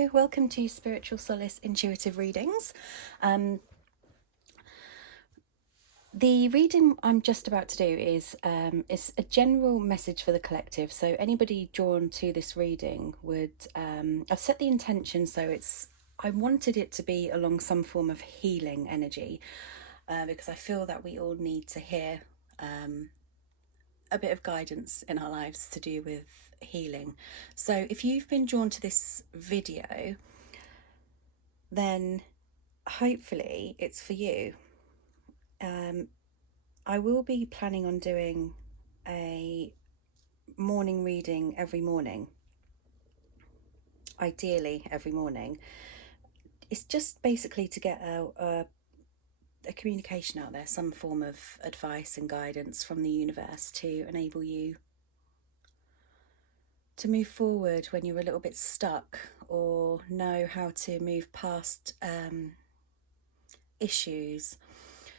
Hello, welcome to Spiritual Solace Intuitive Readings. The reading I'm just about to do is a general message for the collective. So anybody drawn to this reading would, I've set the intention so I wanted it to be along some form of healing energy, because I feel that we all need to hear a bit of guidance in our lives to do with healing. So if you've been drawn to this video, then hopefully it's for you. I will be planning on doing a morning reading every morning, ideally every morning. It's just basically to get a communication out there, some form of advice and guidance from the universe to enable you to move forward when you're a little bit stuck or know how to move past issues.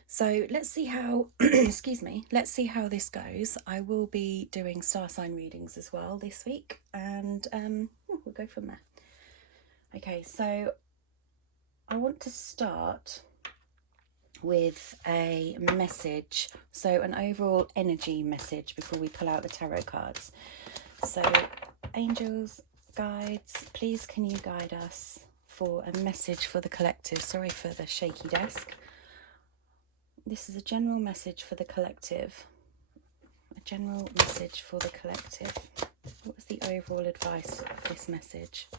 So let's see how, excuse me, let's see how this goes. I will be doing star sign readings as well this week, and we'll go from there. Okay, so I want to start with a message, so an overall energy message before we pull out the tarot cards. So angels, guides, please can you guide us for a message for the collective? Sorry for the shaky desk. This is a general message for the collective. A general message for the collective. What was the overall advice of this message?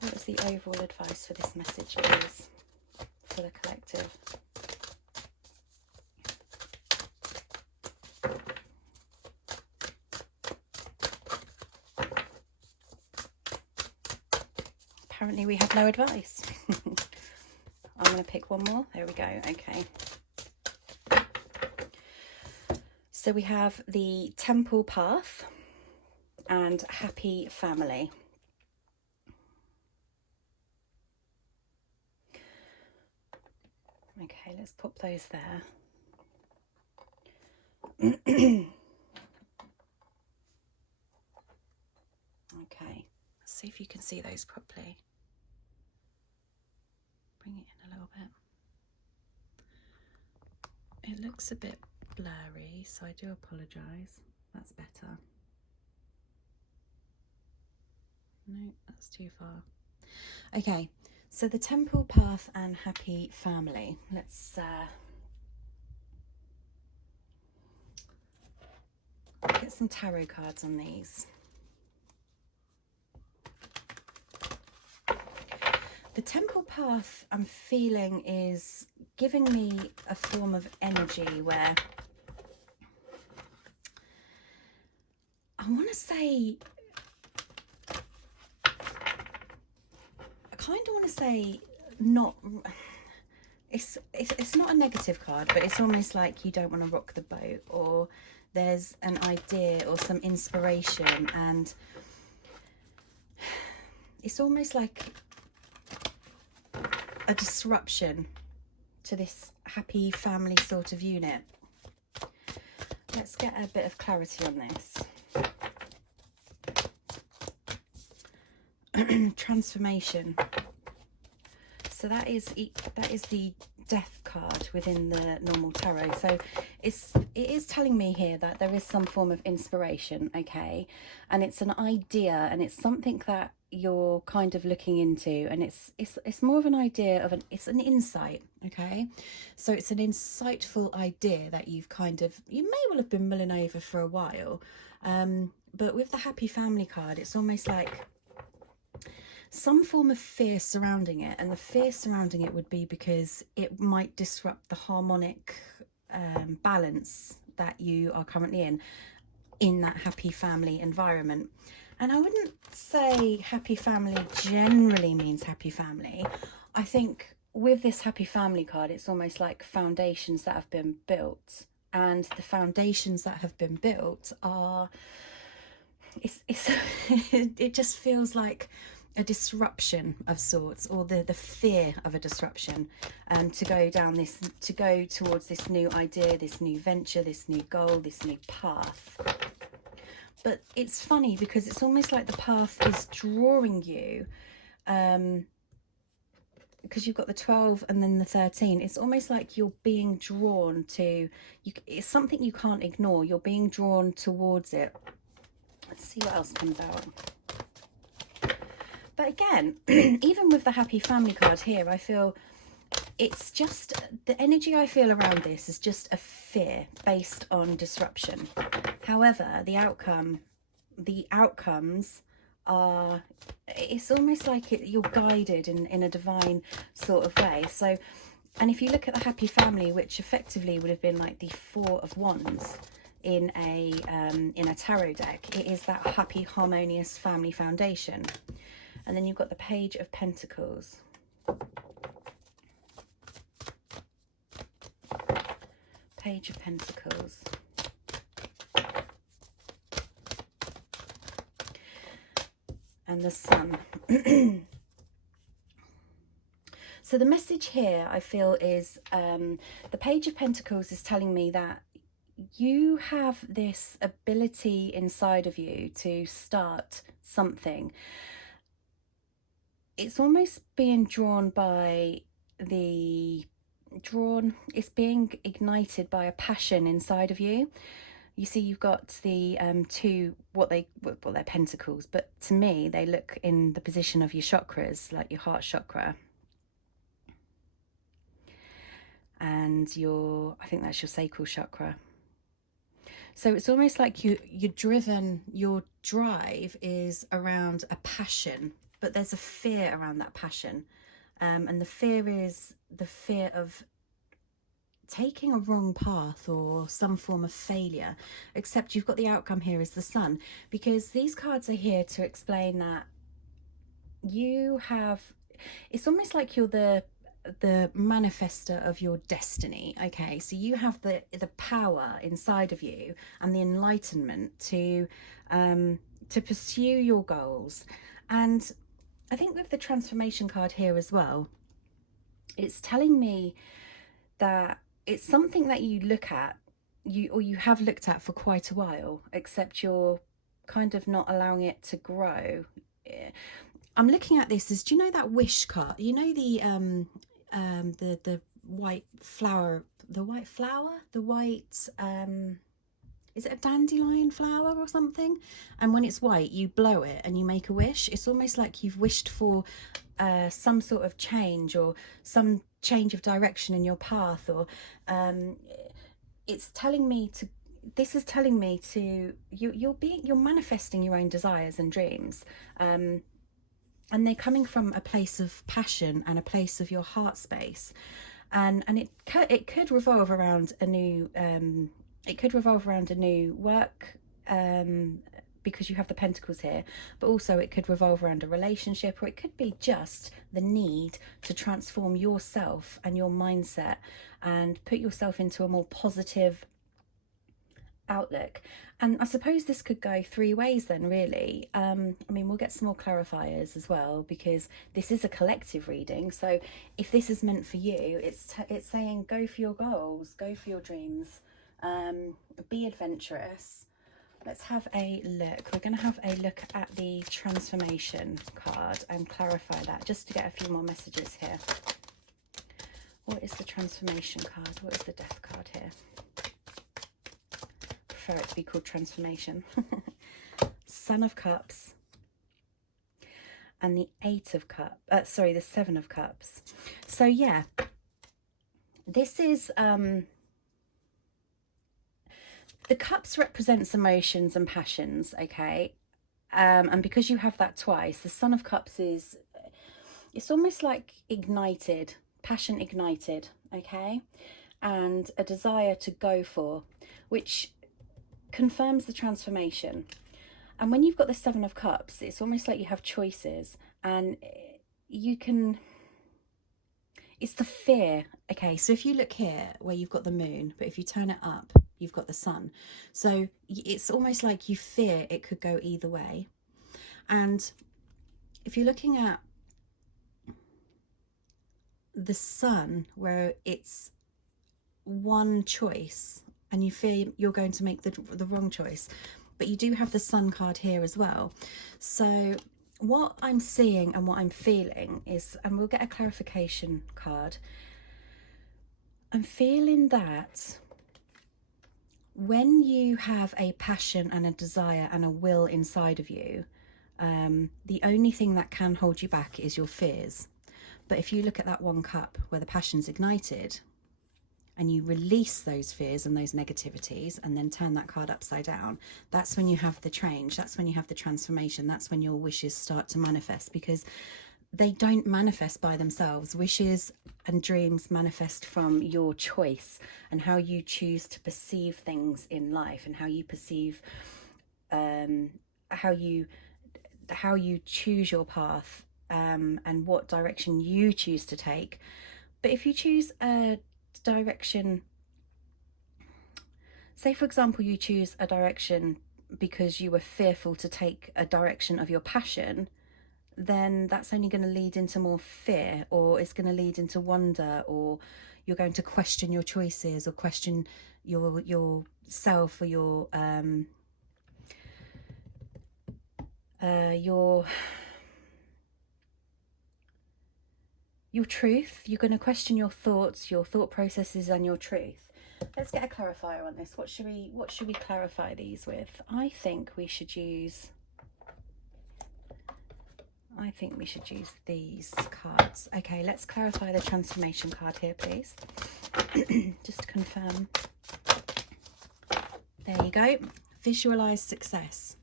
What was the overall advice for this message, please, for the collective? Apparently we have no advice. I'm going to pick one more. There we go. Okay. So we have the Temple Path and Happy Family. Okay, let's pop those there. Okay, let's see if you can see those properly. Bring it in a little bit. It looks a bit blurry, so I do apologise. That's better. No, that's too far. Okay, so the Temple Path and Happy Family. Let's get some tarot cards on these. The Temple Path, I'm feeling, is giving me a form of energy where I want to say, I kind of want to say not, it's not a negative card, but it's almost like you don't want to rock the boat, or there's an idea or some inspiration, and it's almost like a disruption to this happy family sort of unit. Let's get a bit of clarity on this. Transformation. So that is the death card within the normal tarot. So it is telling me here that there is some form of inspiration, okay, and it's an idea, and it's something that you're kind of looking into, and it's more of an idea of it's an insight, okay. So it's an insightful idea that you may well have been mulling over for a while, but with the Happy Family card, it's almost like some form of fear surrounding it, and the fear surrounding it would be because it might disrupt the harmonic balance that you are currently in that happy family environment. And I wouldn't say happy family generally means happy family. I think with this Happy Family card, it's almost like foundations that have been built, and the foundations that have been built are it just feels like a disruption of sorts, or the fear of a disruption, to go towards this new idea, this new venture, this new goal, this new path. But it's funny because it's almost like the path is drawing you, because you've got the 12 and then the 13. It's almost like you're being drawn to, it's something you can't ignore. You're being drawn towards it. Let's see what else comes out. But again, even with the happy family card here, I feel it's just, the energy I feel around this is just a fear based on disruption. However, the outcomes are, it's almost like you're guided in a divine sort of way. So, and if you look at the happy family, which effectively would have been like the 4 of Wands in a tarot deck, it is that happy, harmonious family foundation. And then you've got the Page of Pentacles. Page of Pentacles. And the Sun. So the message here, I feel, is the Page of Pentacles is telling me that you have this ability inside of you to start something. It's almost being drawn by it's being ignited by a passion inside of you. You see, you've got the 2, they're pentacles, but to me they look in the position of your chakras, like your heart chakra and I think that's your sacral chakra. So it's almost like you're driven, your drive is around a passion, but there's a fear around that passion. And the fear is the fear of taking a wrong path or some form of failure, except you've got the outcome here is the Sun, because these cards are here to explain that you have, it's almost like you're the manifester of your destiny. Okay, so you have the power inside of you and the enlightenment to pursue your goals. And I think with the transformation card here as well, it's telling me that it's something that you look at, you have looked at for quite a while, except you're kind of not allowing it to grow. I'm looking at this as, do you know that wish card? You know the white flower, is it a dandelion flower or something? And when it's white, you blow it and you make a wish. It's almost like you've wished for some sort of change or some change of direction in your path, or it's telling me to, this is telling me to, you're manifesting your own desires and dreams, and they're coming from a place of passion and a place of your heart space, and it could revolve around a new work, because you have the pentacles here, but also it could revolve around a relationship, or it could be just the need to transform yourself and your mindset and put yourself into a more positive outlook. And I suppose this could go 3 ways then, really. I mean, we'll get some more clarifiers as well, because this is a collective reading. So if this is meant for you, it's saying go for your goals, go for your dreams, be adventurous. Let's have a look. We're going to have a look at the transformation card and clarify that, just to get a few more messages here. What is the transformation card? What is the death card here? I prefer it to be called transformation. Son of Cups and the 8 of Cups. The 7 of Cups. So yeah, this is the cups represents emotions and passions, okay? And because you have that twice, the Son of Cups is, it's almost like ignited, passion ignited, okay? And a desire to go for, which confirms the transformation. And when you've got the 7 of Cups, it's almost like you have choices, and you can, it's the fear. Okay, so if you look here where you've got the moon, but if you turn it up, you've got the sun. So it's almost like you fear it could go either way. And if you're looking at the sun, where it's one choice and you fear you're going to make the wrong choice, but you do have the Sun card here as well. So what I'm seeing and what I'm feeling is, and we'll get a clarification card, I'm feeling that when you have a passion and a desire and a will inside of you, the only thing that can hold you back is your fears. But if you look at that one cup where the passion's ignited and you release those fears and those negativities and then turn that card upside down, that's when you have the change, that's when you have the transformation, that's when your wishes start to manifest, because they don't manifest by themselves. Wishes and dreams manifest from your choice and how you choose to perceive things in life, and how you perceive how you choose your path, and what direction you choose to take. But if you choose a direction, say for example you choose a direction because you were fearful to take a direction of your passion, then that's only going to lead into more fear, or it's going to lead into wonder, or you're going to question your choices, or question yourself, or your truth. You're going to question your thoughts, your thought processes, and your truth. Let's get a clarifier on this. What should we clarify these with? I think we should use these cards. Okay, let's clarify the transformation card here, please. Just to confirm. There you go. Visualize success.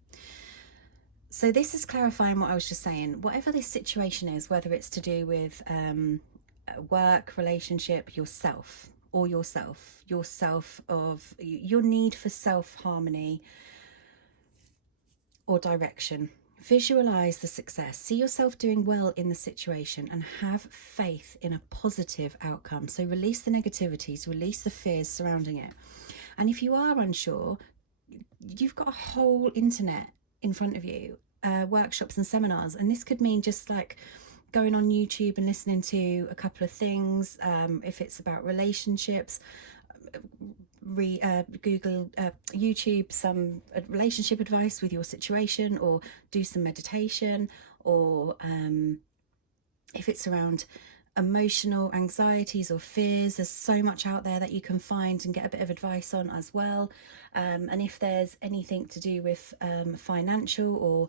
So this is clarifying what I was just saying. Whatever this situation is, whether it's to do with work, relationship, yourself, or yourself of your need for self-harmony or direction. Visualize the success. See yourself doing well in the situation and have faith in a positive outcome. So release the negativities, release the fears surrounding it. And if you are unsure, you've got a whole internet in front of you, workshops and seminars. And this could mean just like going on YouTube and listening to a couple of things. If it's about relationships, Google, YouTube some relationship advice with your situation, or do some meditation, or if it's around emotional anxieties or fears, there's so much out there that you can find and get a bit of advice on as well. And if there's anything to do with financial or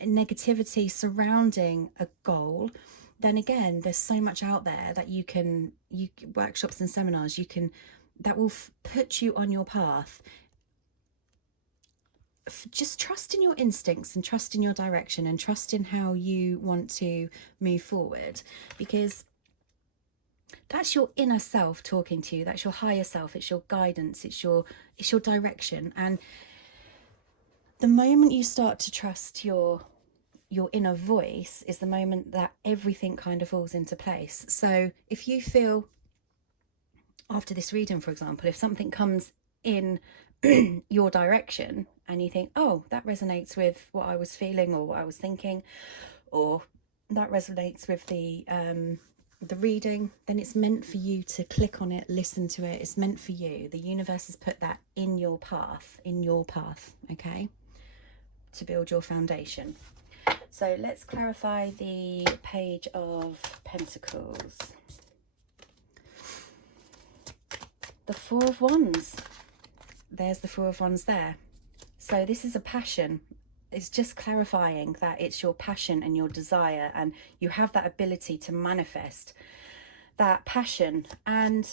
negativity surrounding a goal, then again, there's so much out there that you workshops and seminars that will put you on your path. Just trust in your instincts and trust in your direction and trust in how you want to move forward, because that's your inner self talking to you. That's your higher self. It's your guidance. It's your direction. And the moment you start to trust your inner voice is the moment that everything kind of falls into place. So if you feel, after this reading, for example, if something comes in your direction and you think, oh, that resonates with what I was feeling or what I was thinking, or that resonates with the reading, then it's meant for you to click on it, listen to it. It's meant for you. The universe has put that in your path, okay, to build your foundation. So let's clarify the Page of Pentacles. The Four of Wands. There's the Four of Wands there. So this is a passion. It's just clarifying that it's your passion and your desire, and you have that ability to manifest that passion, and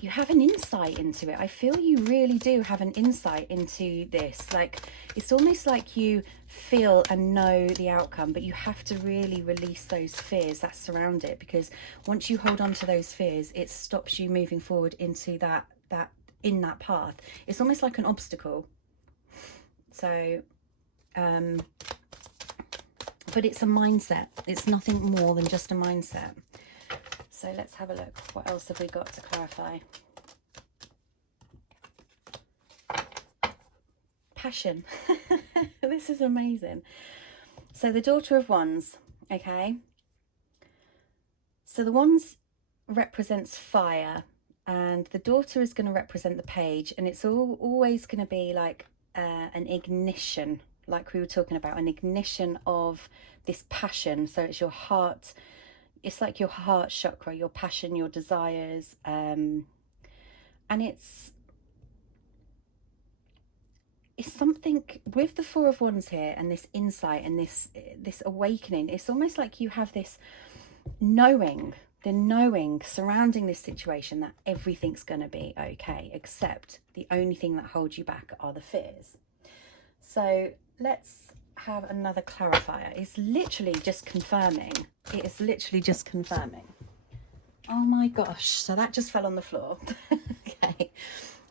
you have an insight into it. I feel you really do have an insight into this. Like, it's almost like you feel and know the outcome, but you have to really release those fears that surround it, because once you hold on to those fears, it stops you moving forward into that path. It's almost like an obstacle. So but it's a mindset. It's nothing more than just a mindset. So let's have a look. What else have we got to clarify? Passion. This is amazing. So the Daughter of Wands, okay? So the Wands represents fire, and the daughter is going to represent the page, and it's always going to be like an ignition, like we were talking about, an ignition of this passion. So it's your heart, it's like your heart chakra, your passion, your desires, and it's something with the Four of Wands here, and this insight and this awakening. It's almost like you have this knowing, the knowing surrounding this situation, that everything's going to be okay, except the only thing that holds you back are the fears. So let's have another clarifier. It's literally just confirming. It is literally just confirming. Oh my gosh, so that just fell on the floor. Okay.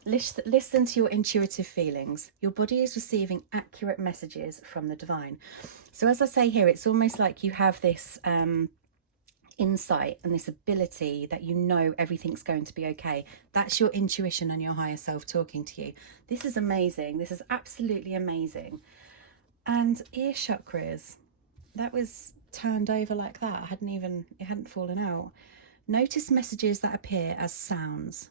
Listen to your intuitive feelings. Your body is receiving accurate messages from the divine. So as I say here, it's almost like you have this insight and this ability that you know everything's going to be okay. That's your intuition and your higher self talking to you. This is amazing. This is absolutely amazing. And ear chakras, that was turned over like that. It hadn't fallen out. Notice messages that appear as sounds,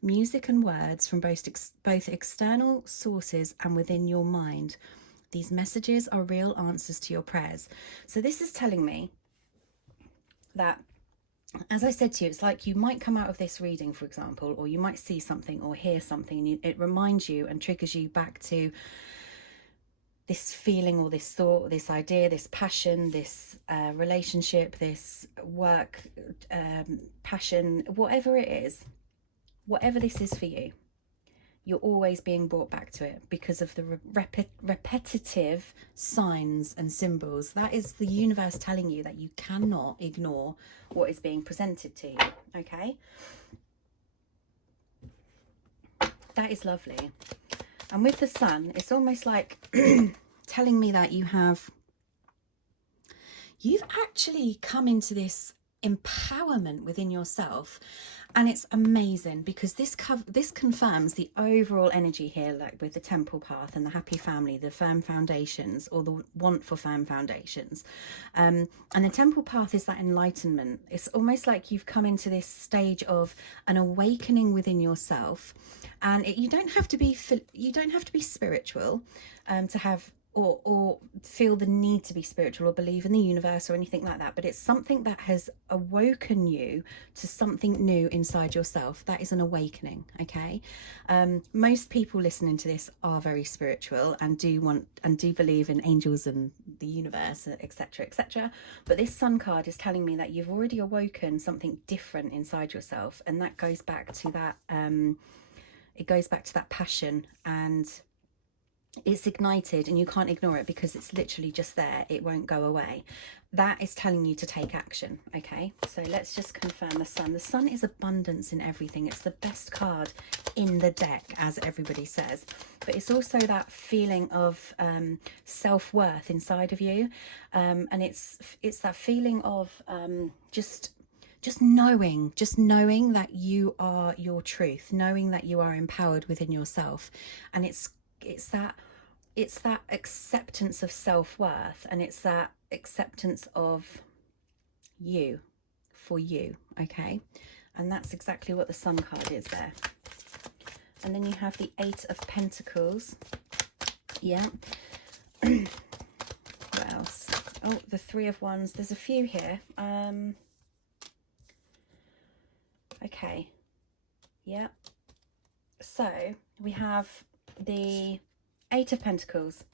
music and words from both external sources and within your mind. These messages are real answers to your prayers. So this is telling me that, as I said to you, it's like you might come out of this reading, for example, or you might see something or hear something, and it reminds you and triggers you back to this feeling or this thought, or this idea, this passion, this relationship, this work, passion, whatever it is, whatever this is for you, you're always being brought back to it because of the repetitive signs and symbols. That is the universe telling you that you cannot ignore what is being presented to you, okay? That is lovely. And with the sun, it's almost like telling me that you've actually come into this empowerment within yourself. And it's amazing because this confirms the overall energy here, like with the temple path and the happy family, the firm foundations, or the want for firm foundations. And the temple path is that enlightenment. It's almost like you've come into this stage of an awakening within yourself. And you don't have to be spiritual to have or feel the need to be spiritual or believe in the universe or anything like that, but it's something that has awoken you to something new inside yourself. That is an awakening, okay? Most people listening to this are very spiritual and do believe in angels and the universe, etc., etc. But this sun card is telling me that you've already awoken something different inside yourself, and that goes back to that passion, and it's ignited and you can't ignore it because it's literally just there. It won't go away. That is telling you to take action, okay? So let's just confirm the sun. The sun is abundance in everything. It's the best card in the deck, as everybody says. But it's also that feeling of self-worth inside of you. And it's that feeling of just knowing that you are your truth, knowing that you are empowered within yourself. And it's that acceptance of self-worth, and it's that acceptance of you, for you, okay? And that's exactly what the sun card is there. And then you have the Eight of Pentacles. Yeah. What else? Oh, the Three of Wands. There's a few here. Okay. Yeah. So we have the Eight of Pentacles.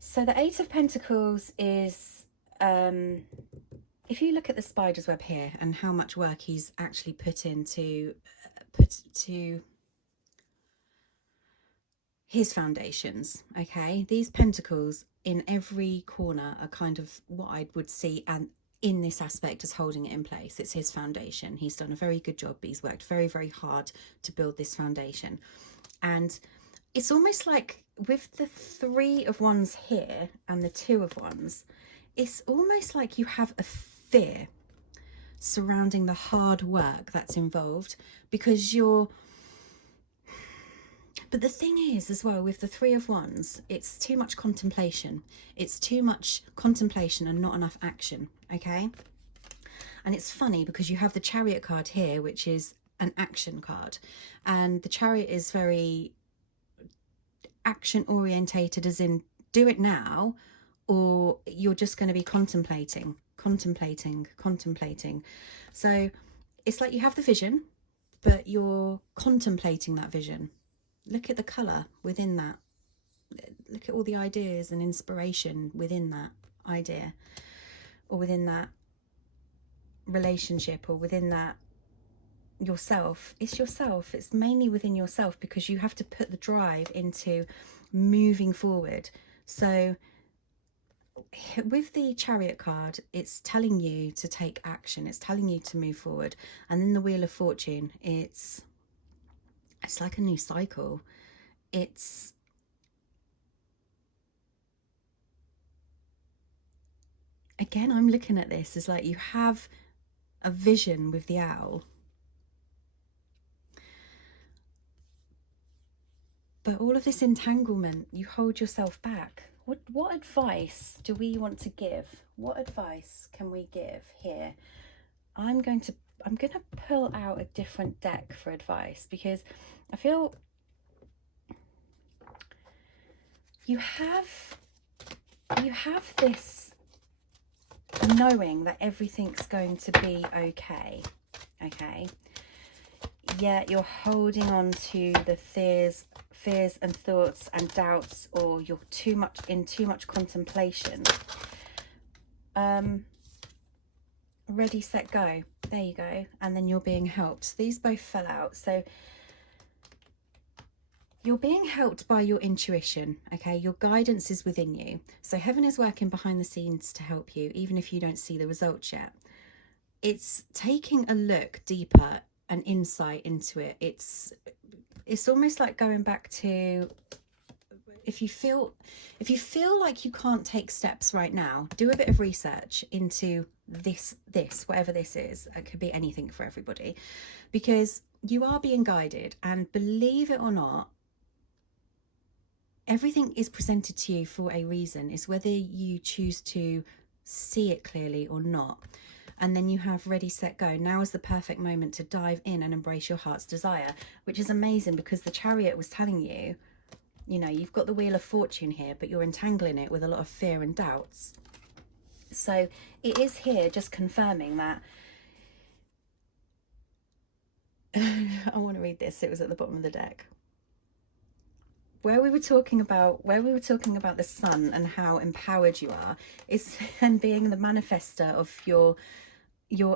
So the Eight of Pentacles is, if you look at the spider's web here and how much work he's actually put to his foundations, okay, these pentacles in every corner are kind of what I would see, and in this aspect as holding it in place. It's his foundation. He's done a very good job. He's worked very, very hard to build this foundation. And it's almost like with the Three of Wands here and the Two of Wands, it's almost like you have a fear surrounding the hard work that's involved, because but the thing is as well, with the Three of Wands, it's too much contemplation. It's too much contemplation and not enough action, okay? And it's funny because you have the Chariot card here, which is an action card. And the Chariot is very action orientated, as in do it now, or you're just going to be contemplating. So it's like you have the vision, but you're contemplating that vision. Look at the colour within that. Look at all the ideas and inspiration within that idea, or within that relationship, or within that yourself. It's yourself. It's mainly within yourself, because you have to put the drive into moving forward. So with the Chariot card, it's telling you to take action, it's telling you to move forward. And then the Wheel of Fortune, it's like a new cycle. It's again, I'm looking at this as like you have a vision with the owl, but all of this entanglement, you hold yourself back. What advice do we want to give? What advice can we give here? I'm going to pull out a different deck for advice, because I feel you have this knowing that everything's going to be okay, yet you're holding on to the fears and thoughts and doubts, or you're too much contemplation. Ready, set, go. There you go. And then you're being helped. These both fell out. So you're being helped by your intuition, okay? Your guidance is within you. So heaven is working behind the scenes to help you, even if you don't see the results yet. It's taking a look deeper, an insight into it. It's almost like going back to, if you feel like you can't take steps right now, do a bit of research into this whatever this is. It could be anything for everybody, because you are being guided, and believe it or not, everything is presented to you for a reason. It's whether you choose to see it clearly or not. And then you have ready, set, go. Now is the perfect moment to dive in and embrace your heart's desire, which is amazing, because the Chariot was telling you, you know, you've got the Wheel of Fortune here, but you're entangling it with a lot of fear and doubts. So it is here just confirming that. I want to read this. It was at the bottom of the deck. Where we were talking about the sun and how empowered you are, is and being the manifester of your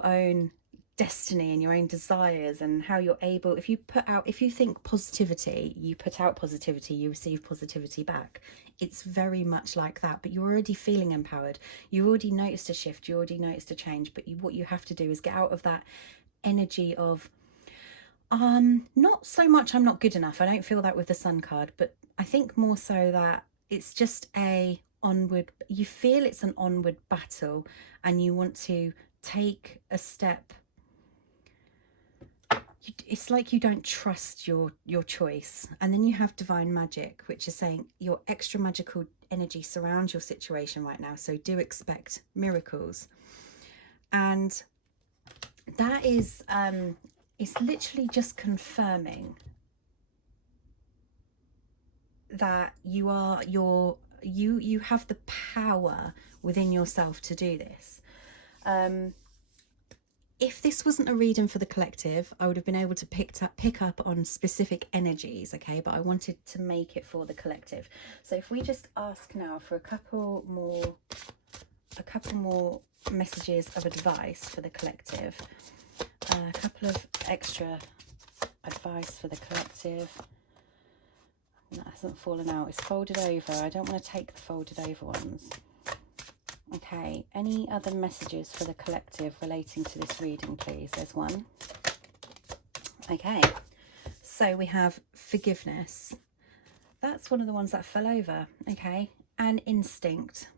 own destiny and your own desires, and how you're able, if you think positivity, you put out positivity, you receive positivity back. It's very much like that, but you're already feeling empowered. You already noticed a shift, you already noticed a change, but what you have to do is get out of that energy of not so much I'm not good enough. I don't feel that with the Sun card, but I think more so that it's just you feel it's an onward battle, and you want to take a step. It's like you don't trust your choice. And then you have divine magic, which is saying your extra magical energy surrounds your situation right now, so do expect miracles. And that is it's literally just confirming that you have the power within yourself to do this. If this wasn't a reading for the collective, I would have been able to pick up on specific energies, okay? But I wanted to make it for the collective. So if we just ask now for a couple more messages of advice for the collective, a couple of extra advice for the collective. That hasn't fallen out. It's folded over. I don't want to take the folded over ones. Okay, any other messages for the collective relating to this reading, please? There's one. Okay, so we have forgiveness. That's one of the ones that fell over, okay? And instinct.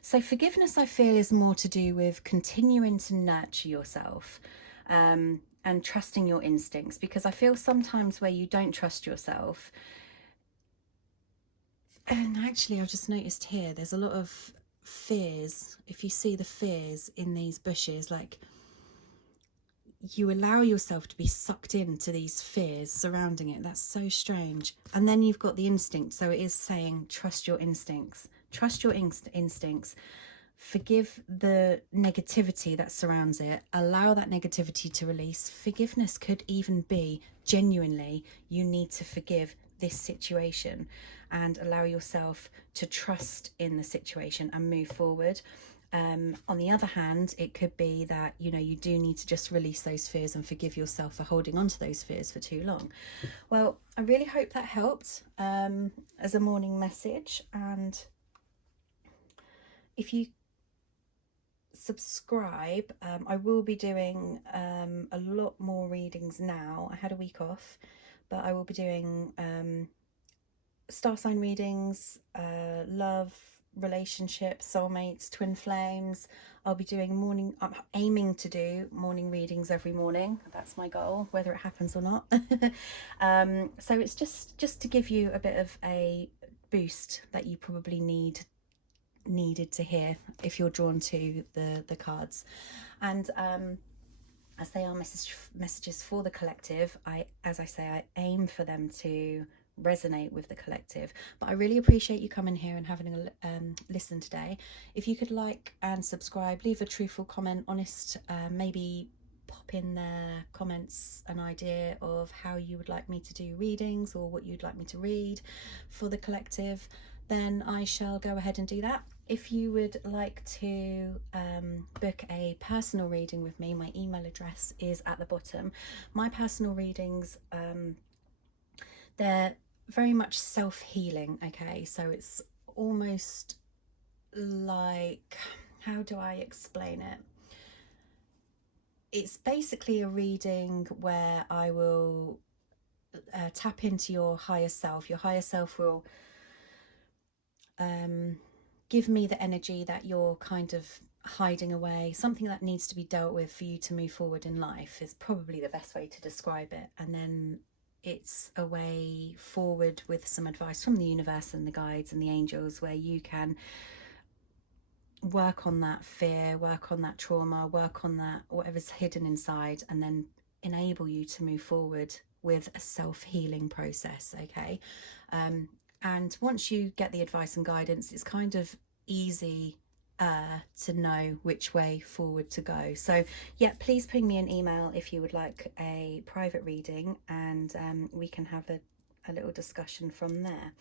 So forgiveness, I feel, is more to do with continuing to nurture yourself and trusting your instincts, because I feel sometimes where you don't trust yourself, and actually I've just noticed here there's a lot of fears. If you see the fears in these bushes, like you allow yourself to be sucked into these fears surrounding it. That's so strange. And then you've got the instinct. So it is saying, trust your instincts. Trust your instincts. Forgive the negativity that surrounds it. Allow that negativity to release. Forgiveness could even be genuinely, you need to forgive this situation and allow yourself to trust in the situation and move forward. On the other hand, it could be that, you know, you do need to just release those fears and forgive yourself for holding on to those fears for too long. Well, I really hope that helped as a morning message. And if you subscribe, I will be doing a lot more readings now. I had a week off, but I will be doing star sign readings, love, relationships, soulmates, twin flames. I'll be doing I'm aiming to do morning readings every morning. That's my goal, whether it happens or not. So it's just to give you a bit of a boost that you probably needed to hear if you're drawn to the cards. And as they are messages for the collective, as I say, I aim for them to resonate with the collective. But I really appreciate you coming here and having a listen today. If you could like and subscribe, leave a truthful comment, honest, maybe pop in their comments an idea of how you would like me to do readings or what you'd like me to read for the collective, then I shall go ahead and do that. If you would like to book a personal reading with me, my email address is at the bottom. My personal readings, they're very much self-healing, okay? So it's almost like, how do I explain it? It's basically a reading where I will tap into your higher self. Your higher self will give me the energy that you're kind of hiding away, something that needs to be dealt with for you to move forward in life is probably the best way to describe it. And then it's a way forward with some advice from the universe and the guides and the angels where you can work on that fear, work on that trauma, work on that whatever's hidden inside, and then enable you to move forward with a self-healing process, okay? And once you get the advice and guidance, it's kind of easy to know which way forward to go. So yeah, please ping me an email if you would like a private reading, and we can have a little discussion from there.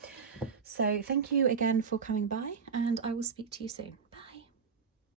So thank you again for coming by, and I will speak to you soon.